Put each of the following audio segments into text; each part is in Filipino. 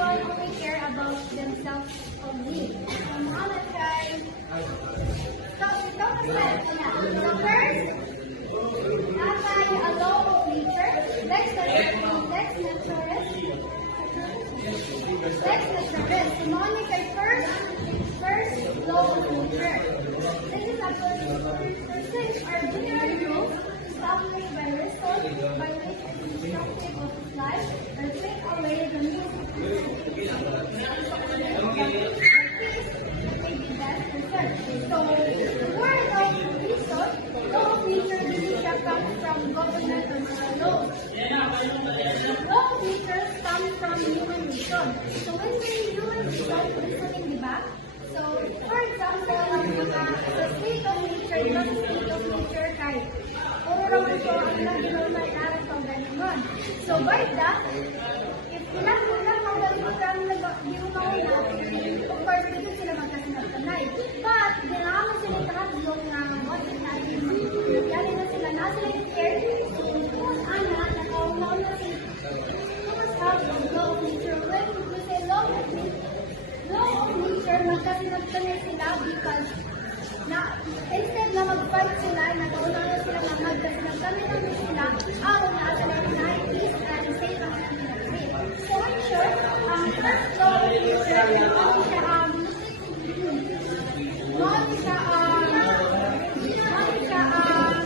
people only care about themselves only. Mga try. So, ito kasi, so first, nakay a law of nature. Let's naturalist. Simone kay first law of nature. This is a pursuit or general rules established by resource by which a constructive of life or take away the means of so, the word of resource, law of nature, decision comes from government and law. Law of nature comes from human reason. So, when we human reasoning, di ba? So, for example, sa state of nature, di ba sa state of nature kahit puro naman po ang nag-normal natin pang ganun. So, by that, if ilang magalutan na di mo mauna, of course, dito sila magkasinagtanay. But, dinama sila tahatlong na wasit natin. Yali na sila na sila yung care. So, kung ana, nakaunaw na si Thomas Hobbes, law of nature. When we say law of nature, magkasinagtanay sila because instead na mag-fight sila, nag-unaw na sila na magkasinagtanay namin sila, aron na sila na peace and safe ang natin. So, in short, ang first law of nature,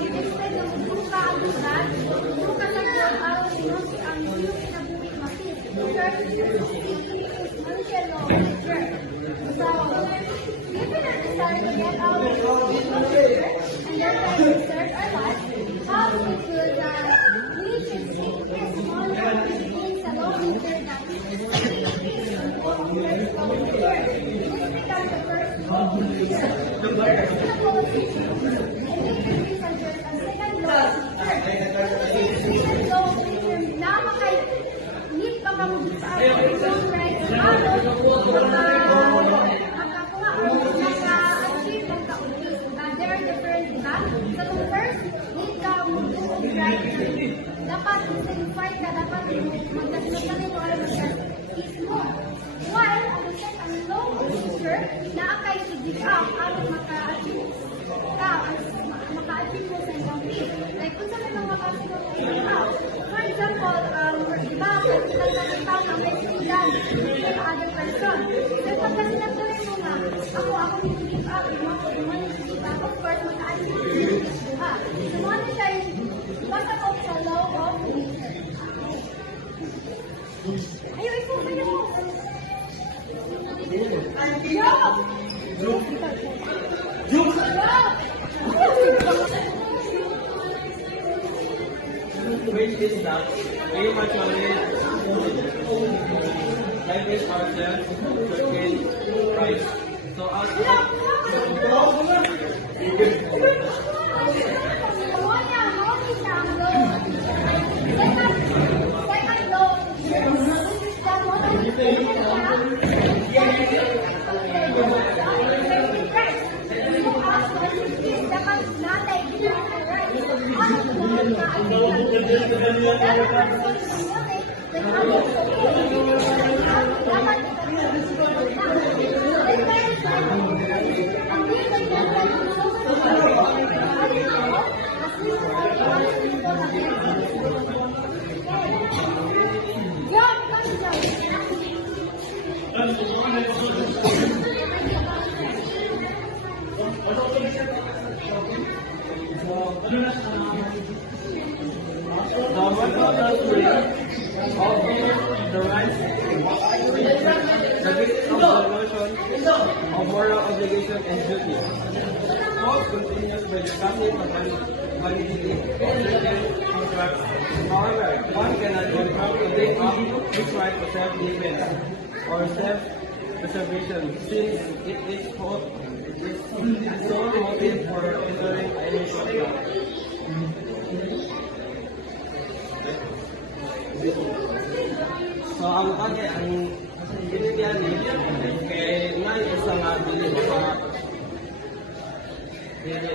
instead ng buka ang lugar, buka lang yung araw sinong ang yung kinabuhi masis. First, manusia law of nature. So, given that we start to get our law of nature, and then try to research our life, how we could, we should see this small things sa law of nature that we should see this law of nature. This becomes the first law of nature. The first law of nature. And later researchers, ang second law of nature. Second law of nature, na makay need pa ka mo sa yung right makakuha ang naka-achieve ng ka-ulis. There are different, diba? So, kung first, need ka mag-do right. Dapat, mag-fight ka, dapat magkasinagtanay mo alam mag-is mo. While, ang law of nature, naakay i-give up ang maka-achieve ka, maka-achieve mo sa isang peace. Like, kung saan may maka-achieve mo sa isang house. For example, diba, pag sinagtanay na may student with other person. So, pagka sinagtanay mo nga, ako need to give up, you want to give up, of course, maka-achieve mo diba? So, mga siya yung basta ko sa law of nature. Ayaw, ito kayo! Which is that we actually like this ourselves to gain price. So as of moral obligation and duty. Clause continues by discussing the validity of legal contracts. However, one cannot contract to take up his right to self-defense or self-preservation since it is sole motive for entering any contract. So, ang kanya, ang binigyan niya kay Nay isang bili sa may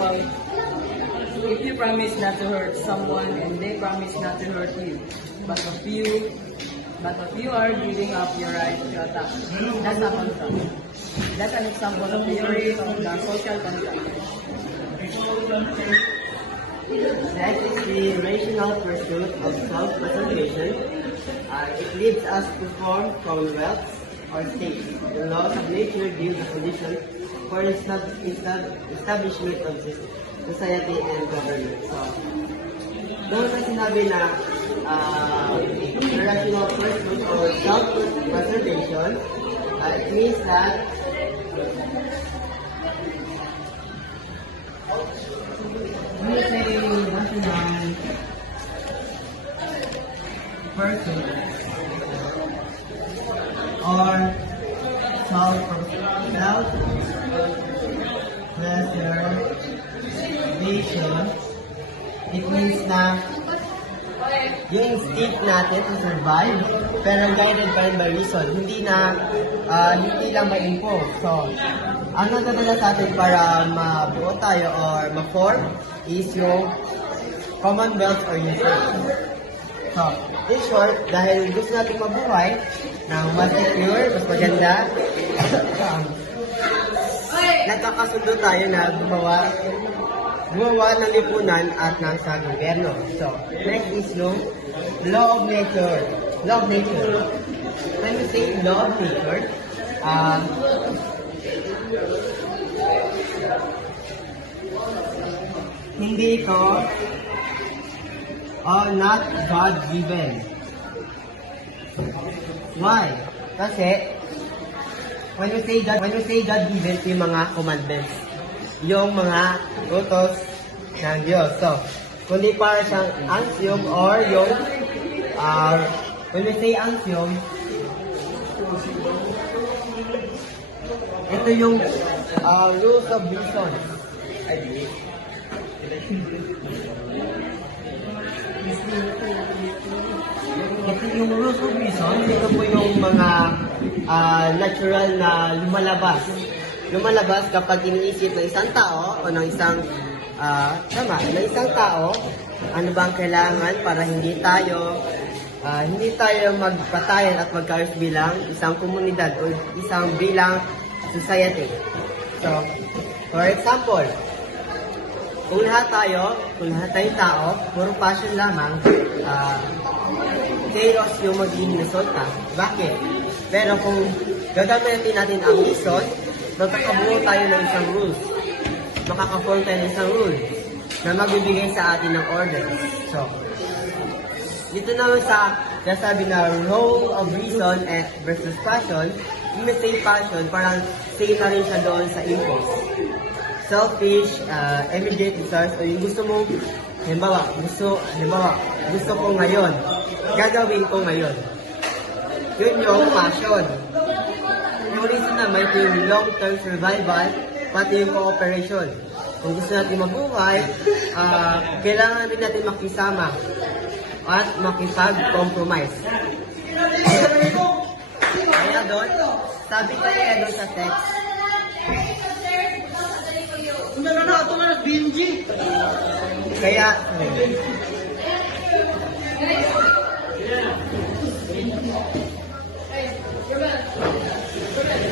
example, if you promise not to hurt someone and they promise not to hurt you, but if you are giving up your right to attack, that's a contract. That's an example of theory of the social contract. Next is the rational pursuit of self-preservation. It leads us to form commonwealths or states. The laws of nature give the conditions for the establishment of society and government. So, doon na sinabi na rational pursuit or self-preservation, it means that when you say rational pursuit or self-preservation, it means na yung instinct natin to survive, pero guided pa rin by reason. Hindi lang ma-impose. So, ang nagdadala sa atin para mabuo tayo or ma-form is yung commonwealth or union. So, in short, dahil gusto natin mabuhay ng mas secure, mas maganda, nagkakasundo tayo na gumawa ng lipunan at ng sa gobyerno. So, next is yung law of nature. Law of nature. When we say law of nature, hindi ito not God-given. Why? Kasi, when you say God-given, yung mga commandments, yung mga utos ng Diyos. So, kundi para siyang axiom or yung, when we say axiom, ito yung rules of reason. Ito yung rules of reason, ito po yung mga natural na lumalabas kapag iniisip ng isang tao o ng isang tao, ano bang kailangan para hindi tayo magpatayan at magkaayos bilang isang komunidad o isang bilang society. So, for example, kung lahat tayong tao, puro passion lamang, chaos yung magiging resulta. Bakit? Pero kung gagamitin natin ang reason, magkakabuo tayo ng isang rules. Makakaform tayo ng isang rule na magbibigay sa atin ng order. So, dito naman sa sabi na role of reason versus passion, yung may say passion, parang same na rin siya doon sa impulse. Selfish, immediate desires, o yung gusto mo, gusto ko ngayon, gagawin ko ngayon. Yun yung passion. Yung reason naman, ito yung long-term survival, pati yung cooperation. Kung gusto natin mabuhay, kailangan din natin makisama at makipag-compromise. Kaya doon, sabi kaya doon sa text, kaya,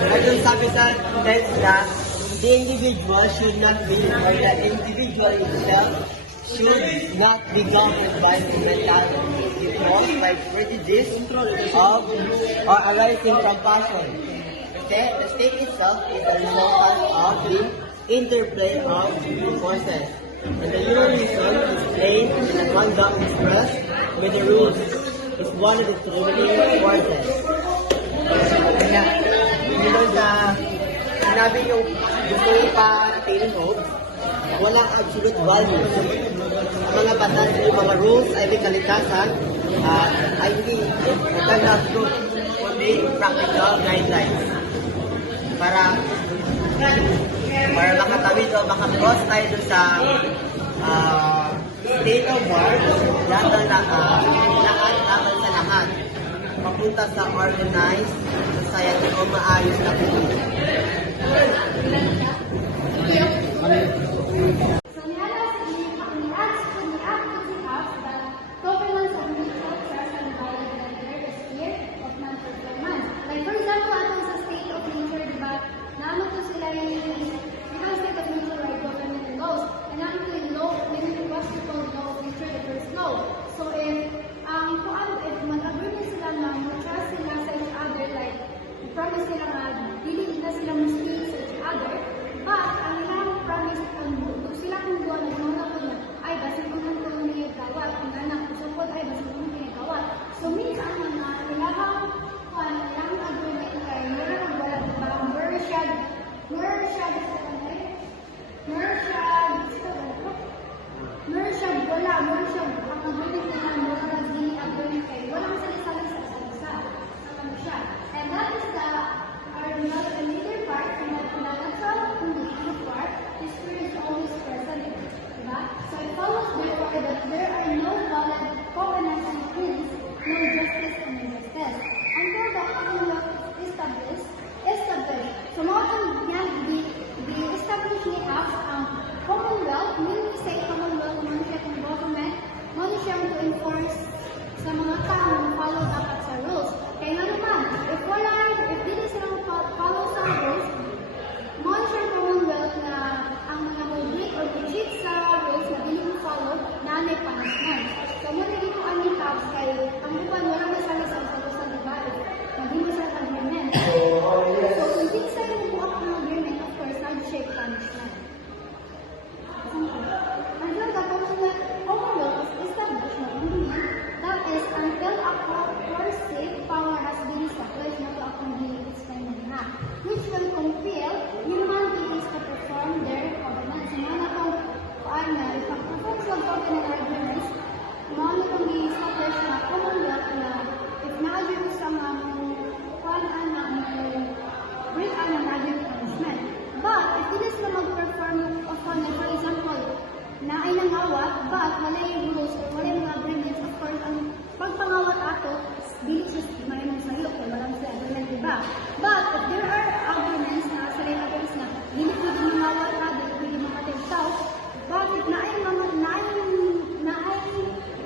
ayun sabi sa text na, the individual should not be, or the individual itself should not be governed by the mentality caused by prejudice of or arising from passion. The state itself is a result of the interplay of forces. And the human reason is plain in the conduct expressed with the rules is one of the determining forces. Kaya, yun sa sinabi yung gusto ipa-attain hope, walang absolute value. Ang mga batas, yung mga rules ay may kalikasan, ay hindi absolute, kundi practical guidelines. Para makatawid o makapros tayo doon sa state of war, lahat sa lahat, papunta sa organized society o maayos na komunidad. there are no valid covenants and treaties, no justice and injustice. Until the Commonwealth is established. Sumunod niyan, di-establish ni House ang Commonwealth, meaning say Commonwealth, ano siya kung government, ano siya to enforce sa mga tao na follow dapat sa rules. Kaya nga naman, if dili silang follow sa rules, mo siya Commonwealth na ang mga mag-break or mag-cheat sa rules na dili mo follow, na may punishment. So, muna dito ang House kay ang buwan wala na sa sa dibayo. Hindi mo sa agreement. So, kung di sa'yo buwak ng agreement, of course, nag-check punishment. Until the Commonwealth is established, that is, until a coercive power has been established na to upon the extended act, which will compel human beings to perform their covenants. Mga na itong paano, ipag-perform sa covenant agreements, mga na itong i-establish na Commonwealth na if na-agree mo sa mga kuhaan na break ang nag-agree punishment. But, if hindi sila mag-perform of one, for example, na ay nangawat, but wala yung rules or wala yung mga agreements, of course, ang pagpangawat ato, dili siya maraming sa iyo, kaya walang sila agreement, diba? But, if there are agreements na sila yung agreements na hindi pwede mangawat na, dili pwede makatag tao, but if na ay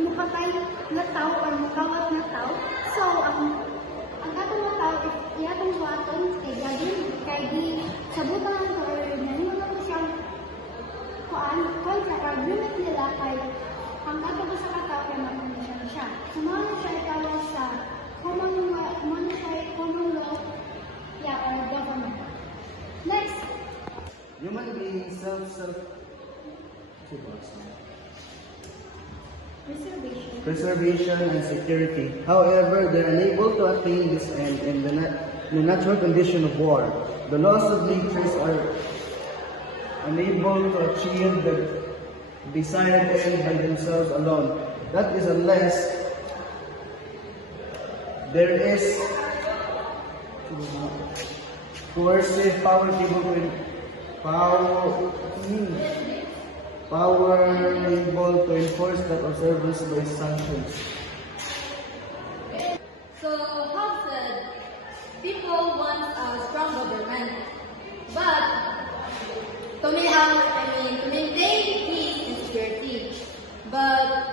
mukatay na tao or mukawat na tao, so, ang atong mga tao, if iatong buhaton, kay di sabutan or nanunod siyang contract or agreement nila kay ang atong sa katao kay mapunisyan siya. So, mga siya itawag sa common law or government. Next. Human beings preservation and security. However, they are unable to attain this end in the natural condition of war. The laws of nature are unable to achieve the desired end by themselves alone. That is unless there is coercive power able to enforce that observance by sanctions. So, Hobbes said, people want a strong government, but to maintain peace and security. But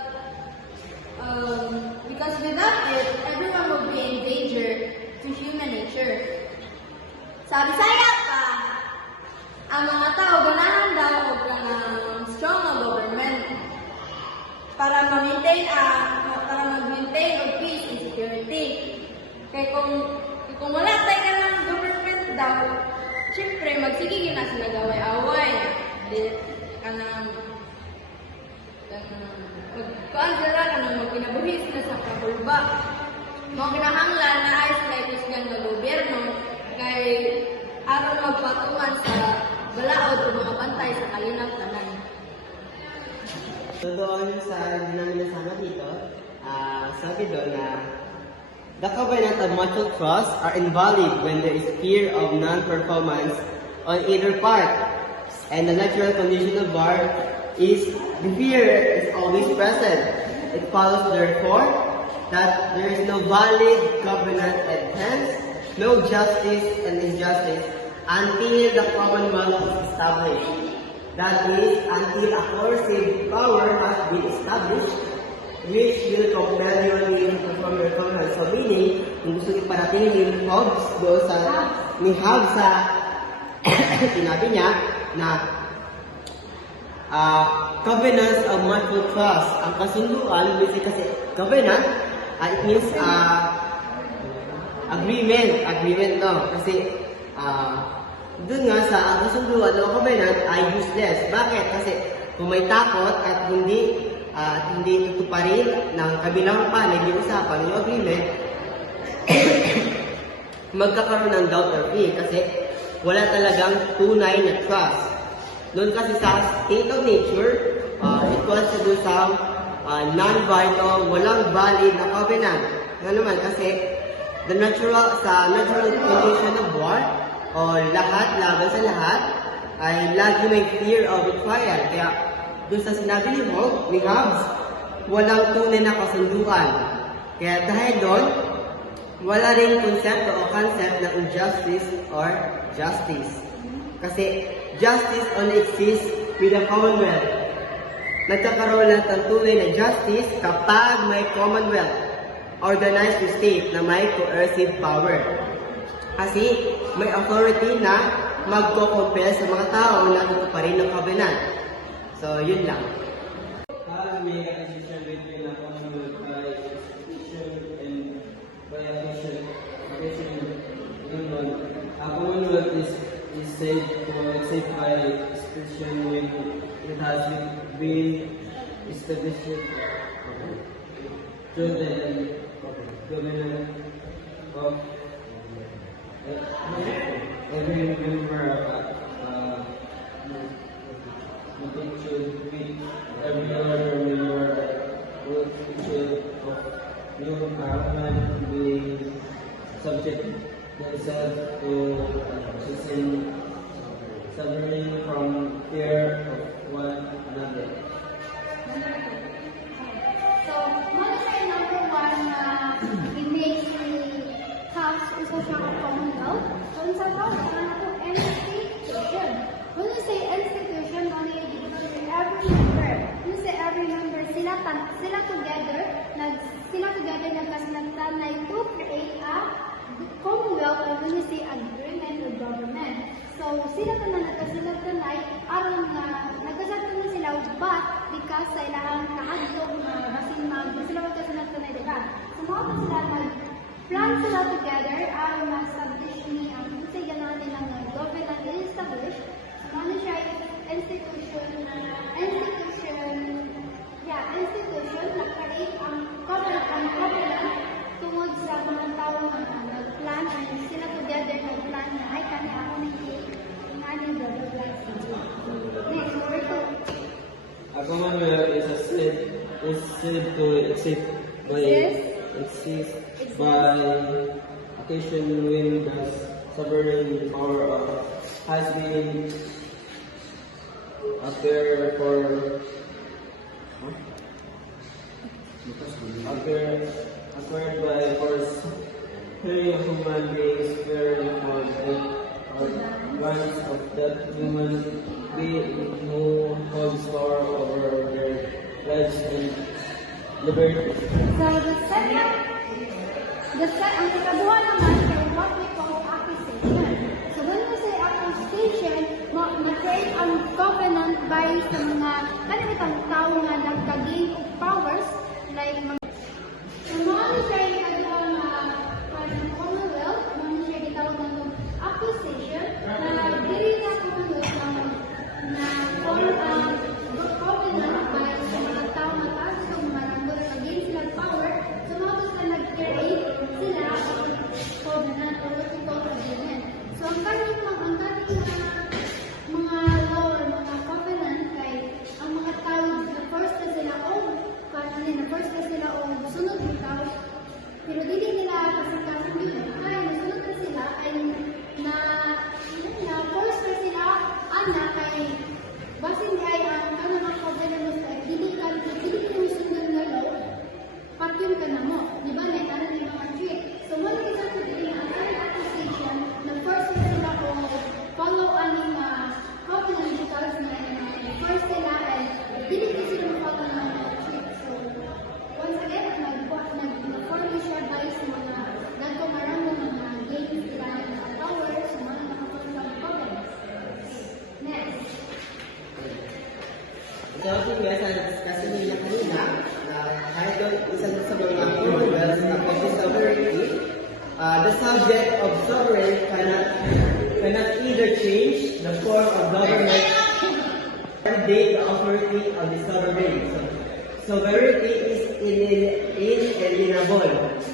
because without it, everyone will be in danger to human nature. Sa Bisaya pa, ang mga tao ganahan daw og kanang strong na government para mag-maintain og peace and security. Kaya kung wala tayo ka ng government daw, siyempre magsigigin na sila gaway-away. Magkaan sila magkinabuhis na sa kabulba. Mga kinahanglan na ay sila ipisgan ng gobyerno kay aron magpatuman sa balaod o mga bantay sa kalinang tanan. So doon sa namin nasama dito, sabi doon na the covenant of mutual trust are invalid when there is fear of non-performance on either part, and the natural condition of war is the fear is always present. It follows therefore that there is no valid covenant and hence no justice and injustice until the Commonwealth is established. That is, until a coercive power has been established which will compel human beings to perform their covenant. So meaning, kung gusto iparating ni Hobbes doon sa sinabi niya na covenants of mutual trust. Ang kasunduan, kasi covenant, it means agreement no? Kasi dun nga sa kasunduan ng covenant ay useless. Bakit? Kasi kung may takot at hindi tutuparin ng kabilang pa na usapan yung agreement, magkakaroon ng doubt or fear kasi wala talagang tunay na trust. Noon kasi sa state of nature, it constitutes some non-vital, walang valid na covenant. Nga naman kasi the natural condition of war, o lahat, laban sa lahat, ay lagi may fear of betrayal. Kaya doon sa sinabi ni Hobbes, walang tunay na kasunduan. Kaya dahil doon, wala rin konsepto o concept ng injustice or justice. Kasi justice only exists with the Commonwealth. Nagkakaroon lang ng tunay na justice kapag may Commonwealth, organized state na may coercive power. Kasi may authority na magko-compel sa mga tao na tutuparin ng covenant. So, yun lang. May a decision between a Commonwealth by institution and by official union. A Commonwealth is said by institution when it has been established through the government of every member should be every other member would should of new government be subject themselves to suffering from fear of one another. So, monetary number one, it makes the house usa siya ka Commonwealth. So, sa house, institution. When you say institution, only every member. When you say every member, sila together nagkasinagtanay to create a Commonwealth, or when you say agreement with government. So, sila na nagkasinagtanay, aron nga nagkasinagtanay sila, but because sa ilang kahadlok na basin sila magkasinagtanay, diba? So, mga pa sila nag-plan sila together, aron ma-establish ni ang say ganahan nilang government is-establish. So, ano siya institution na create ang covenant tungod sa mga tao na nag-plan and sila together nag-plan na ay kami ako ng blah. Next, number 2. A Commonwealth is said to exist by occasion when the sovereign power has been acquired by force, hearing human beings fearing for death or rights of that human being who holds power over their lives and liberty. So, ang ikabuha naman ay what we call acquisition. So, when we say acquisition, na-create ang covenant by sa mga kanilitang tao nga nagka-gain of powers, like ang mga siya yung agawang Commonwealth, mga siya gitawag ng acquisition, na diri na Commonwealth na form ang covenant by sa mga tao na taas, so mga nag-gain sila power, so mga sila nag-create sila ang covenant or what we call agreement. So ang kanin mga law or mga covenant kay ang mga tao na first na sila sunod bitaw, pero dili nila kasi yun ay nasunod na sila ay na first na sila kay basin ay ang mga covenant sa dili mo sunod na law patyon ka na mo, di ba? Nagkaroon ng mga treat. So, wala kita sa dili ang acquisition na first na sila o follow aning covenant because na first sila ay dili sila follow ng mga treat. So, once again, nag-form siya by sa mga nagkumarang ng mga games sila ng power sa mga nakakontrol covenant. Next. So, guys, discuss nila kanina na kahit doon isang sa mga Commonwealth na pwede sovereignty, the subject of sovereign cannot either change the form of government or date the authority of the sovereign. So, sovereignty is inalienable.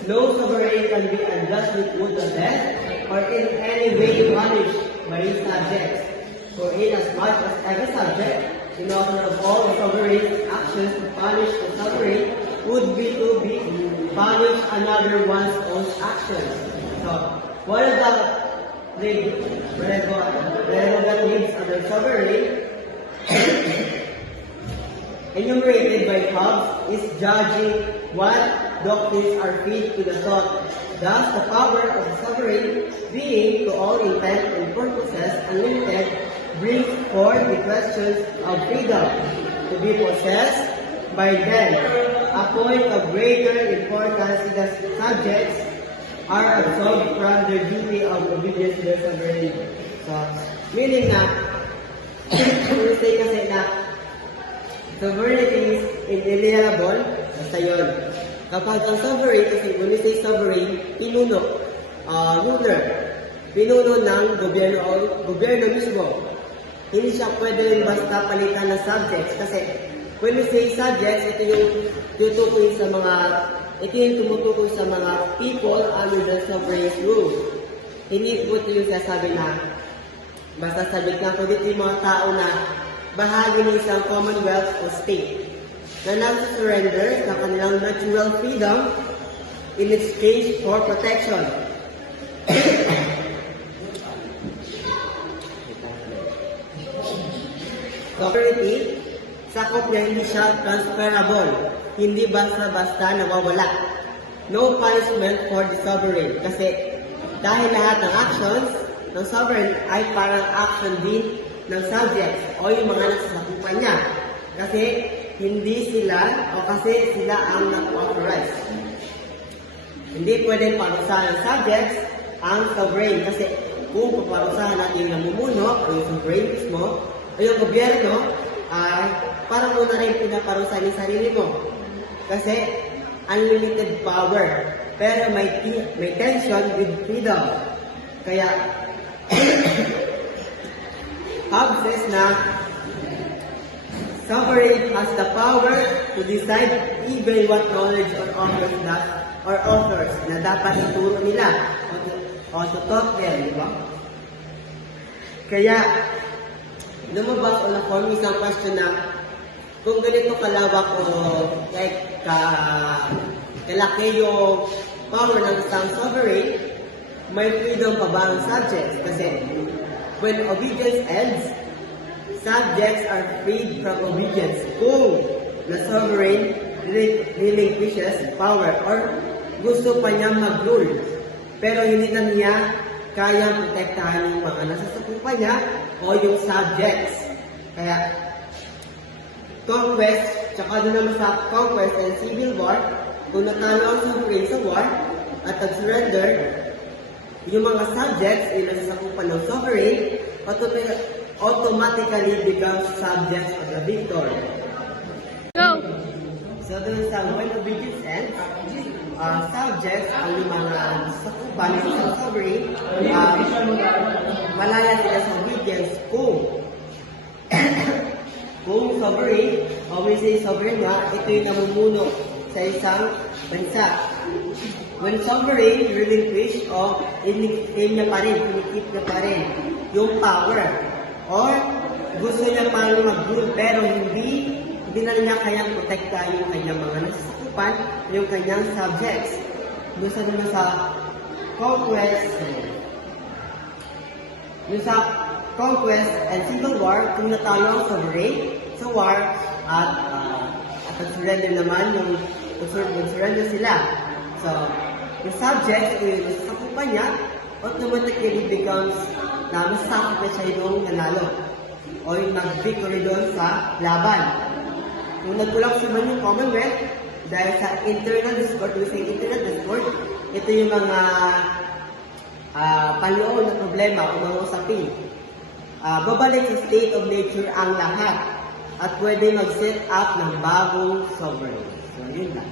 No sovereign can be unjustly put to death or in any way punished by his subjects. For inasmuch as every subject, in order of all the sovereign actions to punish the sovereign would be to punish another one's own actions. So, one of the prerogatives of the sovereign enumerated by Hobbes is judging what doctrines are fit to the thought. Thus, the power of the sovereign being, to all intent and purposes unlimited, brings forth the questions of freedom to be possessed by them. A point of greater importance is that subjects are absolved from their duty of obedience to their sovereign. So, meaning na, kung say kasi na, sovereignty is inalienable, basta yun. Kapag ang sovereign, kasi when we say sovereign, pinuno, ruler, pinuno ng gobyerno mismo. Hindi siya pwede rin basta palitan ng subjects. Kasi when we say subjects, ito yung tumutukoy sa mga people under the sovereign's rule. Hindi po ito yung sasabi na basta sabik lang, kundi ito yung mga tao na bahagi ng isang commonwealth o state na nag-surrender sa kanilang natural freedom in exchange for protection. Sovereignty, sakop na hindi siya transferable, hindi basta-basta nawawala. No punishment for the sovereign, kasi dahil lahat ng actions ng sovereign ay parang action din ng subjects o yung mga nasasakupan niya. Kasi hindi sila o kasi sila ang nag-authorize. Hindi pwedeng parusahan ng subjects ang sovereign kasi kung paparusahan natin yung namumuno o yung sovereign mismo o yung gobyerno ay parang muna rin pinaparusahan yung sarili mo. Kasi unlimited power pero may tension with freedom. Kaya Hobbes says na sovereign has the power to decide even what knowledge or authors na dapat ituro nila o to taught them, di ba? Kaya, lumabas o na-form isang question na kung ganito kalawak o kalaki yung power ng isang sovereign, may freedom pa ba ang subjects? Kasi when obedience ends, subjects are freed from obedience kung the sovereign relinquishes power or gusto pa niya mag-rule. Pero hindi na niya kayang protektahan yung mga nasasakupan niya o yung subjects. Kaya, conquest, tsaka doon naman sa conquest and civil war, kung natalo ang sovereign sa war at nag-surrender, yung mga subjects ay nasasakupan ng sovereign, automatically becomes subjects of the victor. Go! So doon sa when obedience ends, subjects ang yung mga sakupan ng isang sovereign, malaya sila sa obedience kung sovereign, o we say sovereign nga, ito yung namumuno sa isang bansa. When sovereign relinquish o inikip niya pa rin yung power or gusto niya pang mag-rule pero hindi na niya kayang protektahan yung kanyang mga nasasakupan, yung kanyang subjects. Gusto naman sa conquest and civil war, kung natalo ang sovereign sa war at nag-surrender naman nag-surrender sila. So, yung subject, yung nasasakupan niya, automatically becomes na masasakop na siya yung nanalo o yung nag-victory doon sa laban. Kung nagkulak sa man yung Commonwealth, dahil sa internal discord, ito yung mga panloob na problema o mga usapin. Babalik sa state of nature ang lahat at pwede mag-set up ng bagong sovereign. So, yun lang.